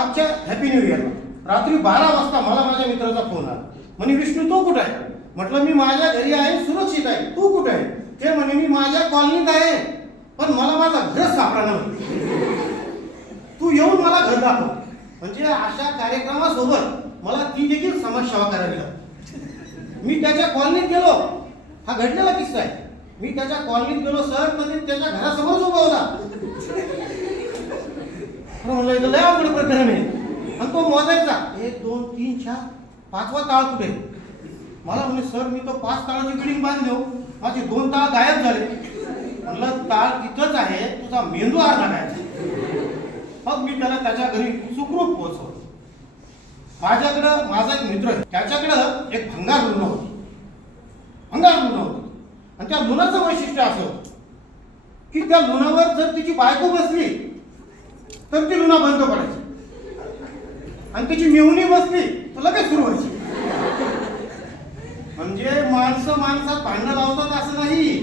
मागच्या happy new इयरला रात्री 12 वाजता मला माझ्या मित्राचा फोन आला. म्हणे विष्णू तो कुठे आहे? म्हटलं मी माझ्या घरी आहे, सुरक्षित आहे. तू कुठे आहे? ते म्हणे मी माझ्या कॉलनीत आहे, पण मला माझा घरच सापडा तू येऊन मला घर दाखव. म्हणजे अशा कार्यक्रमासोबत मला ती देखील समाजसेवा करावी लागते. मी त्याच्या कॉलनीत गेलो, हा घडलेला किस्सा आहे. मी त्याच्या कॉलनीत गेलो, सर म्हणजे त्याच्या घरासमोरच उभा होता. म्हणलं इथं लय अवघड प्रकरण आहे. आणि तो मोजायचा 1 2 3 4 5वा ताळ कुठे? मला म्हणे सर मी तो 5 ताळाची बिल्डिंग बांधली, माझे 2 ताळ गायब झाले. म्हणलं ताळ तिथंच आहे, तुझा मेंदू अर्धा गायब. मग मी त्याला त्याच्या घरी सुखरूप पोहोचवलं. माझ्याकडं माझा एक मित्र आहे, त्याच्याकडं एक भंगार लुणं होती. आणि त्या लुणाचं वैशिष्ट्य असं की त्या लुणावर जर तिची बायको बसली तर ती लुणा बंद पडायची, आणि त्याची मेहुणी बसली तर लगेच सुरू व्हायची. म्हणजे माणसं माणसात भांडणं लावतात असं नाही.